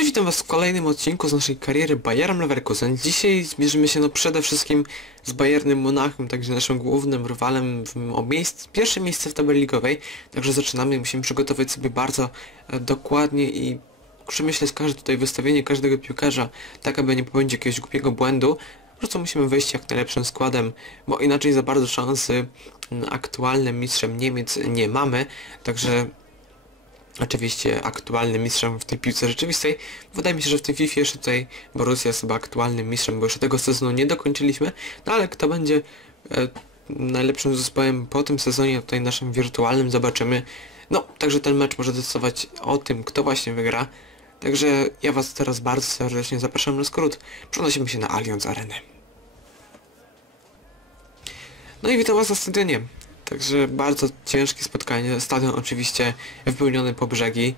Cześć, witam was w kolejnym odcinku z naszej kariery Bayerem Leverkusen. Dzisiaj zmierzymy się no przede wszystkim z Bayernem Monachium, także naszym głównym rywalem w, o pierwsze miejsce w tabeli ligowej. Także zaczynamy, musimy przygotować sobie bardzo e, dokładnie i przemyśleć każde tutaj wystawienie każdego piłkarza, tak aby nie popełnić jakiegoś głupiego błędu. Po prostu musimy wejść jak najlepszym składem, bo inaczej za bardzo szansy aktualnym mistrzem Niemiec nie mamy, także oczywiście aktualnym mistrzem w tej piłce rzeczywistej. Wydaje mi się, że w tej FIFA jeszcze tutaj Borussia jest chyba aktualnym mistrzem, bo jeszcze tego sezonu nie dokończyliśmy, no ale kto będzie e, najlepszym zespołem po tym sezonie tutaj naszym wirtualnym zobaczymy. No, także ten mecz może decydować o tym, kto właśnie wygra. Także ja Was teraz bardzo serdecznie zapraszam na skrót. Przenosimy się na Allianz Arenę. No i witam Was na stadionie. Także bardzo ciężkie spotkanie. Stadion oczywiście wypełniony po brzegi.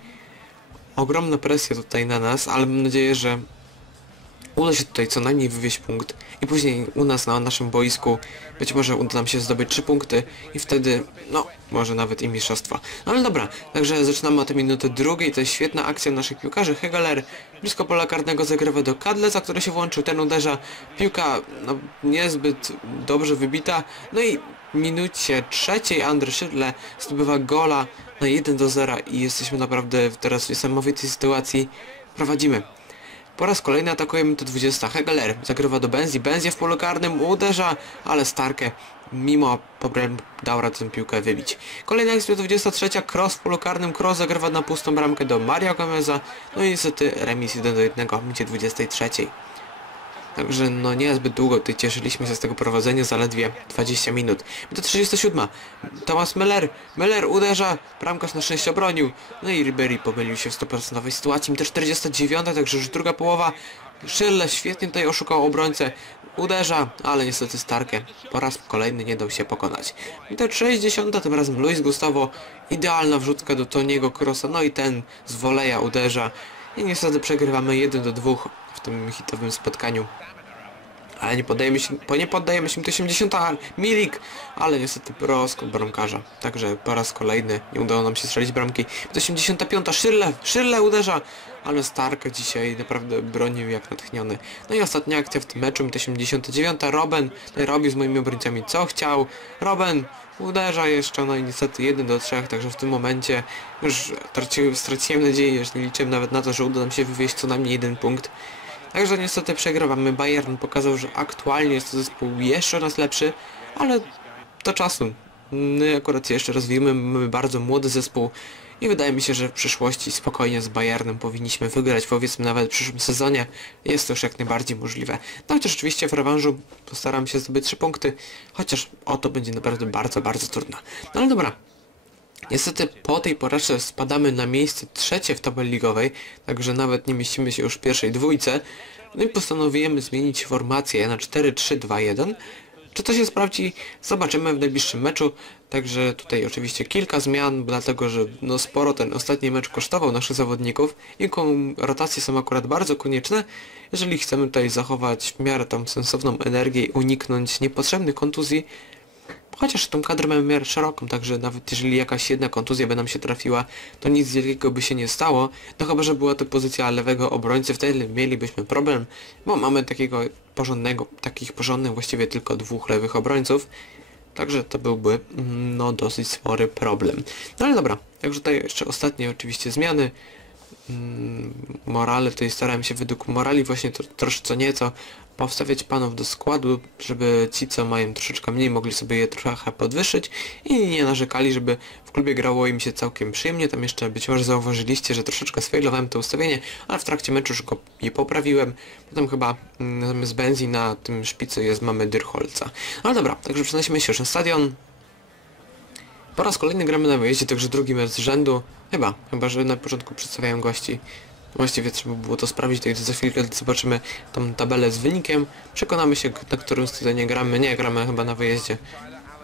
Ogromna presja tutaj na nas, ale mam nadzieję, że uda się tutaj co najmniej wywieźć punkt i później u nas na naszym boisku być może uda nam się zdobyć 3 punkty i wtedy, no, może nawet i mistrzostwa. No ale dobra, także zaczynamy od minuty drugiej, to jest świetna akcja naszych piłkarzy. Hegeler blisko pola karnego zagrywa do Kadleza, który się włączył, ten uderza. Piłka, no, niezbyt dobrze wybita, no i minucie trzeciej Andrzej Szydle zdobywa gola na 1 do 0 i jesteśmy naprawdę teraz w niesamowitej sytuacji. Prowadzimy. Po raz kolejny atakujemy to 20. Hegeler zagrywa do Benzi. Benzi w polu karnym uderza, ale Starkę mimo problemu dał radę piłkę wybić. Kolejna akcja 23. Cross w polu karnym. Cross zagrywa na pustą bramkę do Maria Gomeza. No i niestety remis 1 do 1 w minucie 23. Także no niezbyt długo tutaj cieszyliśmy się z tego prowadzenia, zaledwie 20 minut. To 37. Thomas Müller. Müller uderza, bramkarz na szczęście obronił. No i Ribery pomylił się w 100% sytuacji. To 49, także już druga połowa. Schille świetnie tutaj oszukał obrońcę. Uderza, ale niestety Starkę po raz kolejny nie dał się pokonać. I to 60, tym razem Luis Gustavo. Idealna wrzutka do Toniego Krosa, no i ten z woleja uderza. I niestety przegrywamy 1 do 2 w tym hitowym spotkaniu. Ale nie poddajemy się, po nie poddajemy się, to 80 Milik, ale niestety prosko bramkarza. Także po raz kolejny nie udało nam się strzelić bramki. To 85 Szyrle, Szyrle uderza, ale Stark dzisiaj naprawdę bronił jak natchniony. No i ostatnia akcja w tym meczu, to 89 Robin robił z moimi obrońcami co chciał. Robin uderza jeszcze, no i niestety 1 do 3, także w tym momencie już traciłem, straciłem nadzieję, już nie liczyłem nawet na to, że uda nam się wywieźć co najmniej jeden punkt. Także niestety przegrywamy. Bayern pokazał, że aktualnie jest to zespół jeszcze raz lepszy, ale do czasu. My akurat jeszcze rozwijamy, mamy bardzo młody zespół i wydaje mi się, że w przyszłości spokojnie z Bayernem powinniśmy wygrać, powiedzmy nawet w przyszłym sezonie. Jest to już jak najbardziej możliwe. No chociaż oczywiście w rewanżu postaram się zdobyć 3 punkty, chociaż o to będzie naprawdę bardzo, bardzo trudno. No ale dobra, Niestety po tej porażce spadamy na miejsce trzecie w tabeli ligowej, także nawet nie mieścimy się już w pierwszej dwójce. No i postanowiłem zmienić formację na 4-3-2-1. Czy to się sprawdzi? Zobaczymy w najbliższym meczu. Także tutaj oczywiście kilka zmian, dlatego że no sporo ten ostatni mecz kosztował naszych zawodników i rotacje są akurat bardzo konieczne, jeżeli chcemy tutaj zachować w miarę tą sensowną energię i uniknąć niepotrzebnych kontuzji, Chociaż tą kadrę mamy miarę szeroką, także nawet jeżeli jakaś jedna kontuzja by nam się trafiła, to nic wielkiego by się nie stało. No chyba, że była to pozycja lewego obrońcy, wtedy mielibyśmy problem, bo mamy takiego porządnego, takich porządnych właściwie tylko dwóch lewych obrońców. Także to byłby mm, no dosyć spory problem. No ale dobra, także tutaj jeszcze ostatnie oczywiście zmiany. Mm, morale, tutaj starałem się według morali właśnie to, troszkę co nieco powstawiać panów do składu, żeby ci co mają troszeczkę mniej mogli sobie je trochę podwyższyć i nie narzekali, żeby w klubie grało im się całkiem przyjemnie. Tam jeszcze być może zauważyliście, że troszeczkę sfailowałem to ustawienie, ale w trakcie meczu już go je poprawiłem. Potem chyba mm, zamiast na tym szpicu jest mamy Dyrholca. Ale dobra, także przenosimy się już na stadion. Po raz kolejny gramy na wyjeździe, także drugi mecz z rzędu. Chyba, chyba że na początku przedstawiałem gości. Właściwie trzeba było to sprawdzić, to za chwilkę zobaczymy tą tabelę z wynikiem. Przekonamy się, na którym stadionie gramy. Nie, gramy chyba na wyjeździe.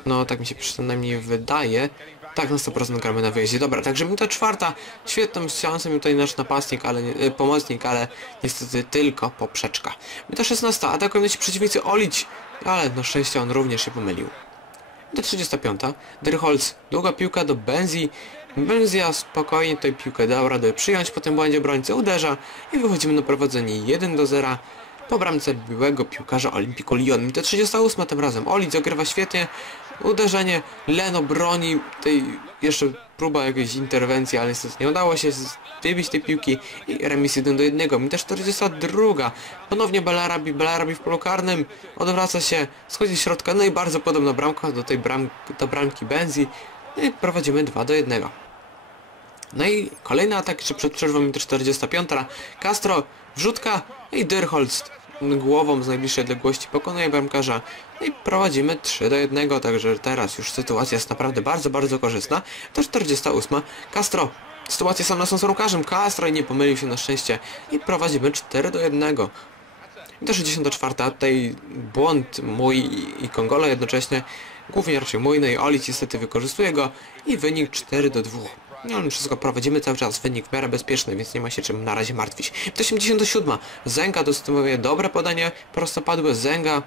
No, tak mi się przynajmniej wydaje. Tak, na 100% gramy na wyjeździe. Dobra, także minuta czwarta. Świetną szansą tutaj nasz napastnik, ale nie, y, pomocnik, ale niestety tylko poprzeczka. Minuta 16. Atakują ci przeciwnicy Olić, ale na szczęście on również się pomylił. Do 35. Dyrholz, długa piłka do Benzi. Benzia spokojnie tutaj piłkę dał radę przyjąć po tym błędzie obrońcy, uderza i wychodzimy na prowadzenie 1 do 0 po bramce byłego piłkarza Olimpiku Lyon. To 38 tym razem. Olic ogrywa świetnie, uderzenie, Leno broni, tej jeszcze próba jakiejś interwencji, ale niestety nie udało się wybić tej piłki i remis 1 do 1. Mi też 42. Ponownie Belarabi, Belarabi w polu karnym, odwraca się, schodzi środka, no i bardzo podobna bramka do tej bram, do bramki Benzi i prowadzimy 2 do 1. No i kolejny atak, czy przed przerwą mi 45. Castro, wrzutka i Dyrholst głową z najbliższej odległości pokonuje bramkarza. No i prowadzimy 3 do 1, także teraz już sytuacja jest naprawdę bardzo, bardzo korzystna. To 48. Castro, sytuacja sam na są z bramkarzem. Castro i nie pomylił się na szczęście. I prowadzimy 4 do 1. I to 64. Tutaj błąd mój i Kongola jednocześnie. Głównie raczej mój, no i Olic niestety wykorzystuje go i wynik 4 do 2. No ale wszystko prowadzimy cały czas, wynik w miarę bezpieczny, więc nie ma się czym na razie martwić. 87. Zęga dostępuje dobre podanie, prostopadłe Zęga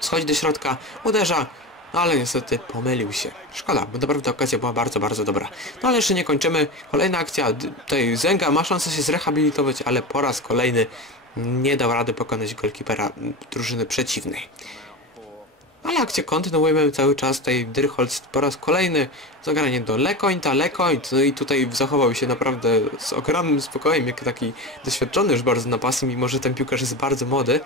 schodzi do środka, uderza, ale niestety pomylił się. Szkoda, bo naprawdę okazja była bardzo, bardzo dobra. No ale jeszcze nie kończymy. Kolejna akcja, tutaj Zęga ma szansę się zrehabilitować, ale po raz kolejny nie dał rady pokonać golkipera drużyny przeciwnej. Ale akcję kontynuujemy cały czas, tutaj Dyrholz po raz kolejny zagranie do Lekońta, Lekońt, no i tutaj zachował się naprawdę z ogromnym spokojem, jak taki doświadczony już bardzo na pasy, mimo że ten piłkarz jest bardzo młody.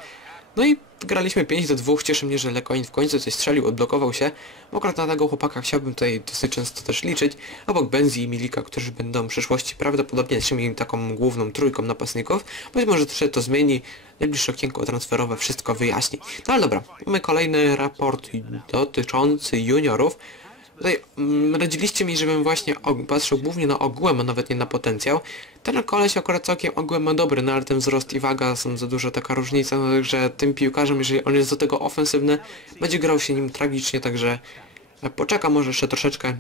No i graliśmy 5 do 2, cieszy mnie, że Lekoin w końcu coś strzelił, odblokował się. Akurat na tego chłopaka chciałbym tutaj dosyć często też liczyć, obok Benzi i Milika, którzy będą w przyszłości prawdopodobnie trzymali taką główną trójką napastników. Być może też to zmieni, najbliższe okienko transferowe wszystko wyjaśni. No ale dobra, mamy kolejny raport dotyczący juniorów. Tutaj mm, radziliście mi, żebym właśnie patrzył głównie na ogółem, a nawet nie na potencjał. Ten koleś akurat całkiem ogółem ma dobry, no ale ten wzrost i waga są za dużo taka różnica, no, że tym piłkarzem, jeżeli on jest do tego ofensywny, będzie grał się nim tragicznie, także poczeka może jeszcze troszeczkę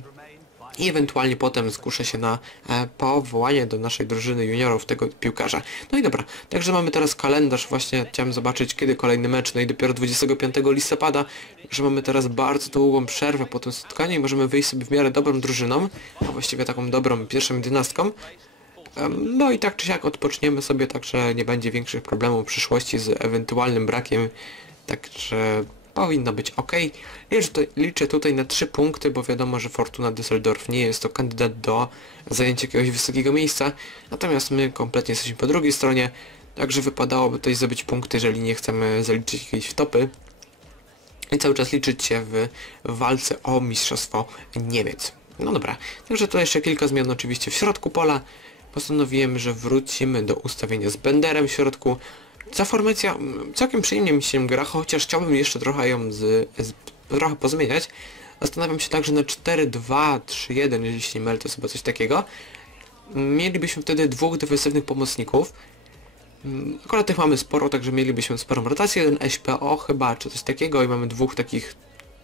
i ewentualnie potem skuszę się na e, powołanie do naszej drużyny juniorów tego piłkarza. No i dobra, także mamy teraz kalendarz, właśnie chciałem zobaczyć kiedy kolejny mecz, no i dopiero 25 listopada, że mamy teraz bardzo długą przerwę po tym spotkaniu i możemy wyjść sobie w miarę dobrą drużyną, a właściwie taką dobrą pierwszą dynastką. No i tak czy siak odpoczniemy sobie, także nie będzie większych problemów w przyszłości z ewentualnym brakiem, także powinno być ok. Liczę, liczę tutaj na 3 punkty, bo wiadomo, że Fortuna Düsseldorf nie jest to kandydat do zajęcia jakiegoś wysokiego miejsca, natomiast my kompletnie jesteśmy po drugiej stronie, także wypadałoby tutaj zdobyć punkty, jeżeli nie chcemy zaliczyć jakiejś topy i cały czas liczyć się w walce o Mistrzostwo Niemiec. No dobra, także tutaj jeszcze kilka zmian oczywiście w środku pola. Postanowiłem, że wrócimy do ustawienia z Benderem w środku. Ta formacja mm, całkiem przyjemnie mi się gra, chociaż chciałbym jeszcze trochę ją z, z trochę pozmieniać. Zastanawiam się także na 4-2-3-1, jeżeli się nie mylę, to chyba coś takiego. Mielibyśmy wtedy dwóch defensywnych pomocników. Mm, akurat tych mamy sporo, także mielibyśmy sporą rotację, jeden SPO chyba, czy coś takiego i mamy dwóch takich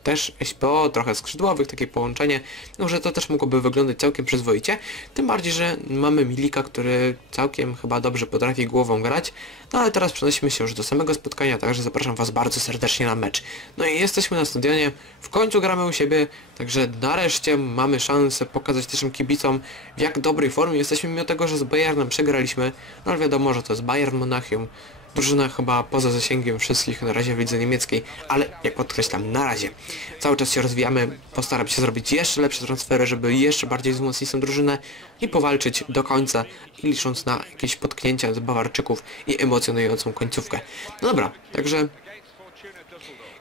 też SPO, trochę skrzydłowych, takie połączenie, no że to też mogłoby wyglądać całkiem przyzwoicie, tym bardziej, że mamy Milika, który całkiem chyba dobrze potrafi głową grać, no ale teraz przenosimy się już do samego spotkania, także zapraszam Was bardzo serdecznie na mecz. No i jesteśmy na stadionie, w końcu gramy u siebie, także nareszcie mamy szansę pokazać naszym kibicom w jak dobrej formie jesteśmy, mimo tego, że z Bayernem przegraliśmy, no ale wiadomo, że to jest Bayern Monachium, drużyna chyba poza zasięgiem wszystkich na razie w lidze niemieckiej, ale jak podkreślam, na razie. Cały czas się rozwijamy, postaram się zrobić jeszcze lepsze transfery, żeby jeszcze bardziej wzmocnić tę drużynę i powalczyć do końca licząc na jakieś potknięcia z Bawarczyków i emocjonującą końcówkę. No dobra, także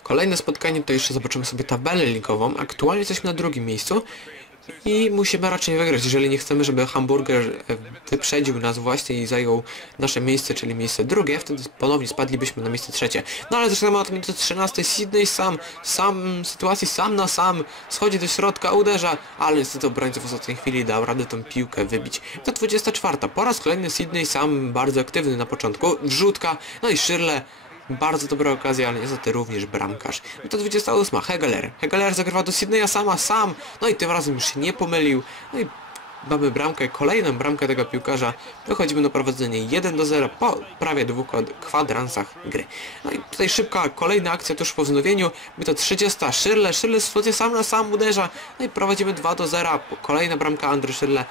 Kolejne spotkanie to jeszcze zobaczymy sobie tabelę ligową. Aktualnie jesteśmy na drugim miejscu i musimy raczej wygrać, jeżeli nie chcemy, żeby hamburger e, wyprzedził nas właśnie i zajął nasze miejsce, czyli miejsce drugie, wtedy ponownie spadlibyśmy na miejsce trzecie. No ale zaczynamy od minuty 13, Sydney sam, sam, sytuacji sam na sam, schodzi do środka, uderza, ale niestety obrońca w ostatniej chwili dał radę tą piłkę wybić. To 24, po raz kolejny Sydney sam bardzo aktywny na początku, wrzutka, no i Szyrle bardzo dobra okazja, ale niestety również bramkarz. No to 28. Hegeler. Hegeler zagrywa do Sydneya sama, sam. No i tym razem już się nie pomylił. No i mamy bramkę, kolejną bramkę tego piłkarza, wychodzimy na prowadzenie 1 do 0 po prawie dwóch kwad- kwadransach gry. No i tutaj szybka kolejna akcja tuż po wznowieniu, my to 30, Szyrle, Szyrle sytuację sam na sam uderza, no i prowadzimy 2 do 0, kolejna bramka Andry Szyrle,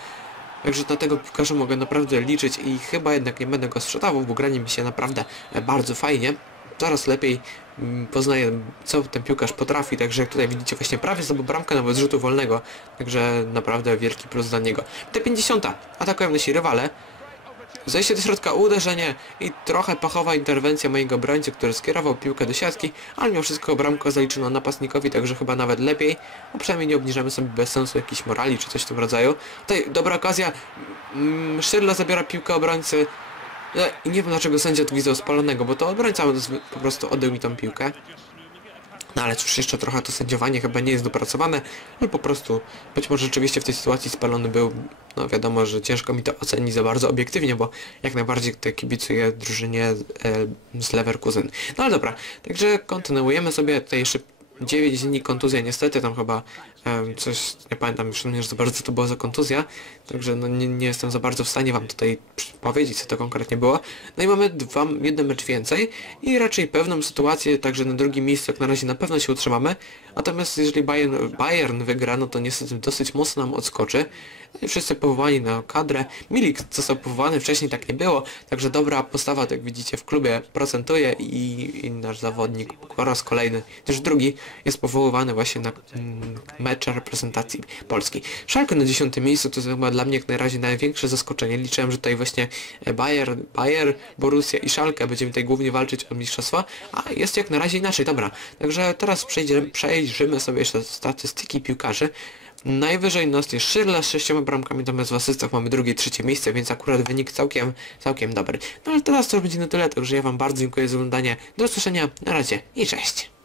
Także na tego piłkarza mogę naprawdę liczyć i chyba jednak nie będę go sprzedawał, bo granie mi się naprawdę bardzo fajnie. Coraz lepiej mm, poznaję, co ten piłkarz potrafi, także jak tutaj widzicie właśnie prawie zdobył bramkę nawet z rzutu wolnego, także naprawdę wielki plus dla niego. T50, atakują nasi rywale. Zejście do środka, uderzenie i trochę pachowa interwencja mojego obrońcy, który skierował piłkę do siatki, ale mimo wszystko bramka zaliczono napastnikowi, także chyba nawet lepiej, bo przynajmniej nie obniżamy sobie bez sensu jakiejś morali czy coś w tym rodzaju. Tutaj dobra okazja, mm, Szyrla zabiera piłkę obrońcy e, i nie wiem dlaczego sędzia widział spalonego, bo to obrońca po prostu mi tą piłkę. No ale cóż, jeszcze trochę to sędziowanie chyba nie jest dopracowane, ale po prostu być może rzeczywiście w tej sytuacji spalony był, no wiadomo, że ciężko mi to ocenić za bardzo obiektywnie, bo jak najbardziej tutaj kibicuję drużynie e, z Leverkusen. No ale dobra, także kontynuujemy sobie tutaj szybko. 9 dni kontuzja niestety, tam chyba coś, nie pamiętam już nie za bardzo co to była za kontuzja, także no nie, nie jestem za bardzo w stanie wam tutaj powiedzieć co to konkretnie było. No i mamy dwa, jeden mecz więcej i raczej pewną sytuację, także na drugim miejscu jak na razie na pewno się utrzymamy, natomiast jeżeli Bayern, Bayern wygra, no to niestety dosyć mocno nam odskoczy. No i wszyscy powołani na kadrę. Milik został powołany, wcześniej tak nie było, także dobra postawa, tak jak widzicie w klubie procentuje i, i nasz zawodnik po raz kolejny, też drugi, jest powoływany właśnie na mm, mecze reprezentacji Polski. Szalkę na 10 miejscu to jest chyba dla mnie jak na razie największe zaskoczenie. Liczyłem, że tutaj właśnie e, Bayer, Bayer, Borussia i Szalkę będziemy tutaj głównie walczyć o mistrzostwa, a jest jak na razie inaczej. Dobra, także teraz przejdziemy, przejrzymy sobie jeszcze statystyki piłkarzy. Najwyżej nas Szyrla z sześcioma bramkami, natomiast w asystach mamy drugie i trzecie miejsce, więc akurat wynik całkiem, całkiem dobry. No ale teraz to będzie na tyle, także ja wam bardzo dziękuję za oglądanie. Do usłyszenia, na razie i cześć!